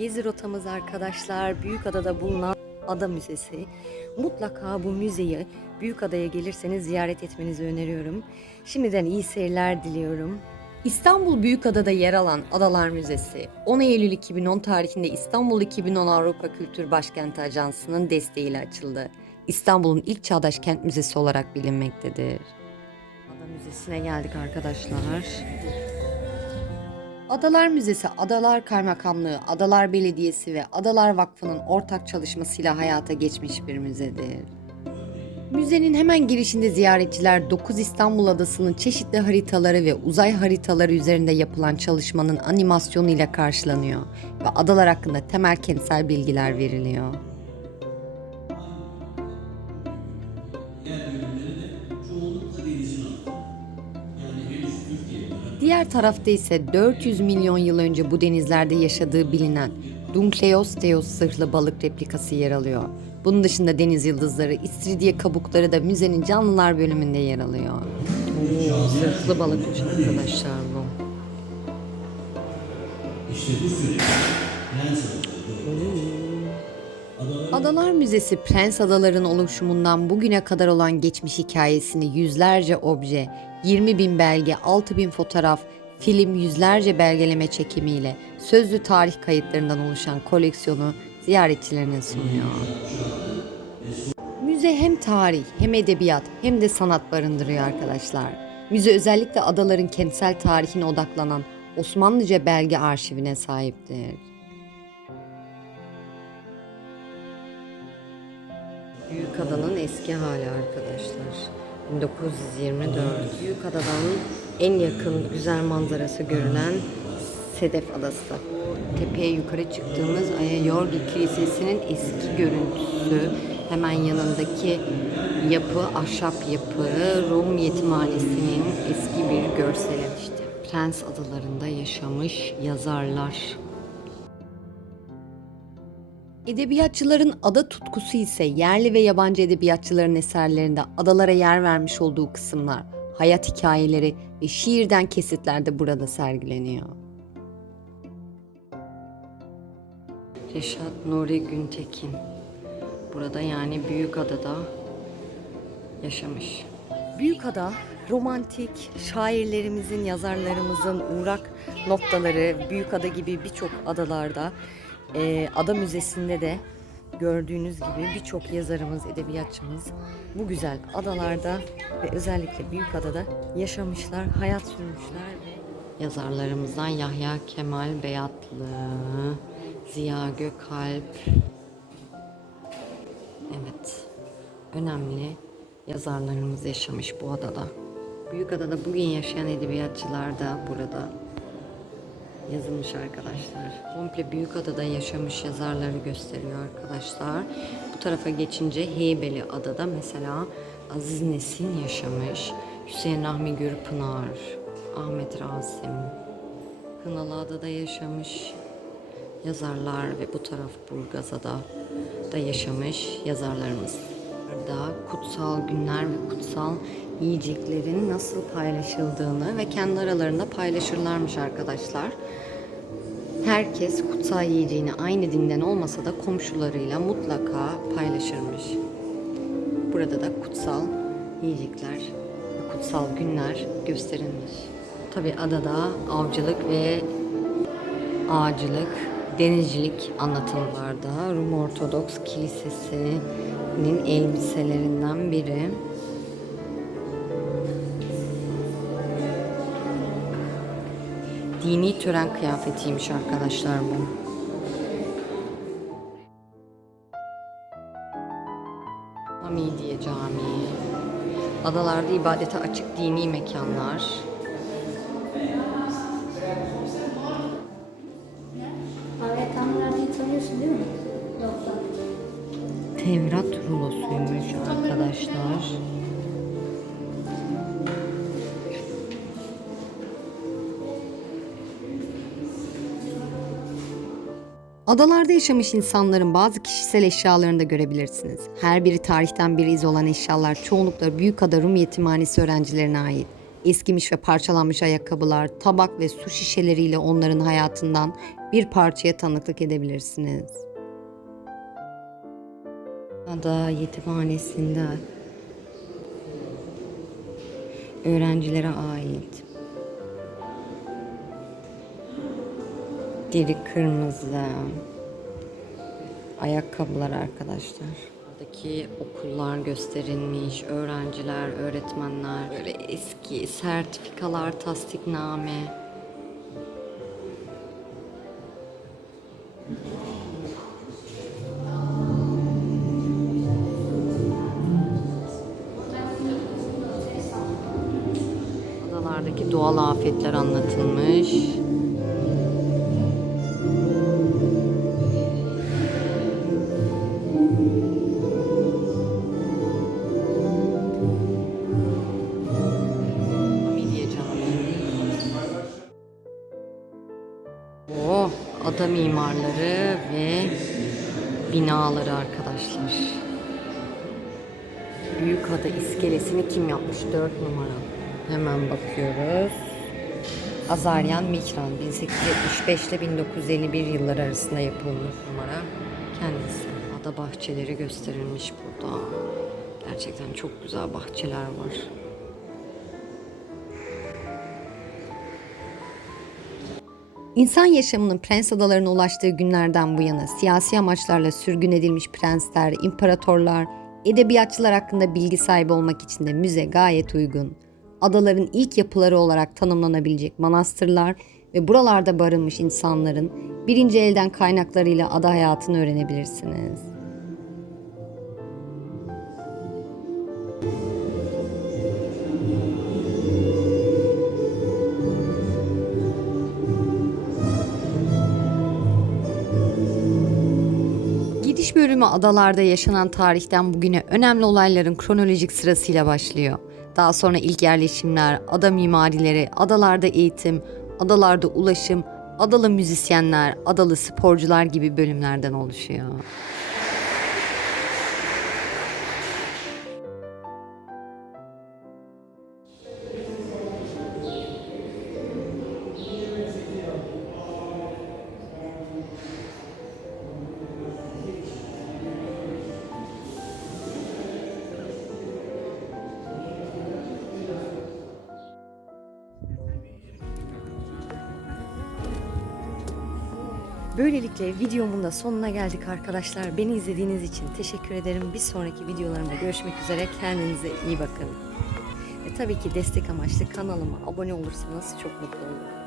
gezi rotamız arkadaşlar. Büyükada'da bulunan Ada Müzesi. Mutlaka bu müzeyi Büyükada'ya gelirseniz ziyaret etmenizi öneriyorum. Şimdiden iyi seyirler diliyorum. İstanbul Büyükada'da yer alan Adalar Müzesi, 10 Eylül 2010 tarihinde İstanbul 2010 Avrupa Kültür Başkenti Ajansı'nın desteğiyle açıldı. İstanbul'un ilk çağdaş kent müzesi olarak bilinmektedir. Ada Müzesi'ne geldik arkadaşlar. Adalar Müzesi, Adalar Kaymakamlığı, Adalar Belediyesi ve Adalar Vakfı'nın ortak çalışmasıyla hayata geçmiş bir müzedir. Müzenin hemen girişinde ziyaretçiler 9 İstanbul Adası'nın çeşitli haritaları ve uzay haritaları üzerinde yapılan çalışmanın animasyonu ile karşılanıyor ve adalar hakkında temel kentsel bilgiler veriliyor. Diğer tarafta ise 400 milyon yıl önce bu denizlerde yaşadığı bilinen Dunkleosteus zırhlı balık replikası yer alıyor. Bunun dışında deniz yıldızları, istiridye kabukları da müzenin canlılar bölümünde yer alıyor. Oo, zırhlı balıkmış arkadaşlar bu. Adalar Müzesi Prens Adaların oluşumundan bugüne kadar olan geçmiş hikayesini yüzlerce obje, 20 bin belge, 6 bin fotoğraf, film yüzlerce belgeleme çekimiyle sözlü tarih kayıtlarından oluşan koleksiyonu ziyaretçilerine sunuyor. Müze hem tarih hem edebiyat hem de sanat barındırıyor arkadaşlar. Müze özellikle adaların kentsel tarihine odaklanan Osmanlıca belge arşivine sahiptir. Eski hali arkadaşlar. 1924. Büyükada'dan en yakın güzel manzarası görülen Sedef Adası. Tepeye yukarı çıktığımız Aya Yorgi Kilisesi'nin eski görüntüsü. Hemen yanındaki yapı, ahşap yapı, Rum yetimhanesinin eski bir görseli. İşte Prens adalarında yaşamış yazarlar. Edebiyatçıların ada tutkusu ise yerli ve yabancı edebiyatçıların eserlerinde adalara yer vermiş olduğu kısımlar, hayat hikayeleri ve şiirden kesitler de burada sergileniyor. Reşat Nuri Güntekin. Burada yani Büyükada'da yaşamış. Büyükada romantik şairlerimizin, yazarlarımızın uğrak noktaları Büyükada gibi birçok adalarda, e, ada müzesinde de gördüğünüz gibi birçok yazarımız, edebiyatçımız bu güzel adalarda ve özellikle Büyükada'da yaşamışlar, hayat sürmüşler ve yazarlarımızdan Yahya Kemal Beyatlı, Ziya Gökalp, Evet, önemli yazarlarımız yaşamış bu adada. Büyükada'da bugün yaşayan edebiyatçılar da burada yazılmış arkadaşlar. Komple Büyükada'da yaşamış yazarları gösteriyor arkadaşlar. Bu tarafa geçince Heybeli Adada mesela Aziz Nesin yaşamış. Hüseyin Rahmi Gürpınar, Ahmet Rasim, Kınalı Adada yaşamış yazarlar ve bu taraf Burgazada da yaşamış yazarlarımız. Burada kutsal günler ve kutsal yiyeceklerin nasıl paylaşıldığını ve kendi aralarında paylaşırlarmış arkadaşlar. Herkes kutsal yiyeceğini aynı dinden olmasa da komşularıyla mutlaka paylaşırmış. Burada da kutsal yiyecekler ve kutsal günler gösterilmiş. Tabi adada avcılık ve ağacılık, denizcilik anlatımlarda Rum Ortodoks Kilisesi'nin elbiselerinden biri. Dini tören kıyafetiymiş arkadaşlar bu. Hamidiye Camii. Adalarda ibadete açık dini mekanlar. Tevrat rulosuymuş arkadaşlar. Adalarda yaşamış insanların bazı kişisel eşyalarını da görebilirsiniz. Her biri tarihten bir iz olan eşyalar çoğunlukla Büyükada Rum Yetimhanesi öğrencilerine ait. Eskimiş ve parçalanmış ayakkabılar, tabak ve su şişeleriyle onların hayatından bir parçaya tanıklık edebilirsiniz. Ada yetimhanesinde öğrencilere ait deri kırmızı ayakkabılar arkadaşlar. Buradaki okullar gösterilmiş, öğrenciler, öğretmenler, böyle eski sertifikalar, tasdikname. Adalardaki doğal afetler anlatılmış. Oh, ada mimarları ve binaları arkadaşlar. Büyükada iskelesini kim yapmış? 4 numara. Hemen bakıyoruz. Azaryan Mikran 1875 ile 1951 yılları arasında yapılmış numara. Kendisi. Ada bahçeleri gösterilmiş burada. Gerçekten çok güzel bahçeler var. İnsan yaşamının prens adalarına ulaştığı günlerden bu yana siyasi amaçlarla sürgün edilmiş prensler, imparatorlar, edebiyatçılar hakkında bilgi sahibi olmak için de müze gayet uygun. Adaların ilk yapıları olarak tanımlanabilecek manastırlar ve buralarda barınmış insanların birinci elden kaynaklarıyla ada hayatını öğrenebilirsiniz. Gidiş bölümü adalarda yaşanan tarihten bugüne önemli olayların kronolojik sırasıyla başlıyor. Daha sonra ilk yerleşimler, ada mimarileri, adalarda eğitim, adalarda ulaşım, adalı müzisyenler, adalı sporcular gibi bölümlerden oluşuyor. Böylelikle videomun da sonuna geldik arkadaşlar. Beni izlediğiniz için teşekkür ederim. Bir sonraki videolarımda görüşmek üzere. Kendinize iyi bakın. Ve tabii ki destek amaçlı kanalıma abone olursanız çok mutlu olurum.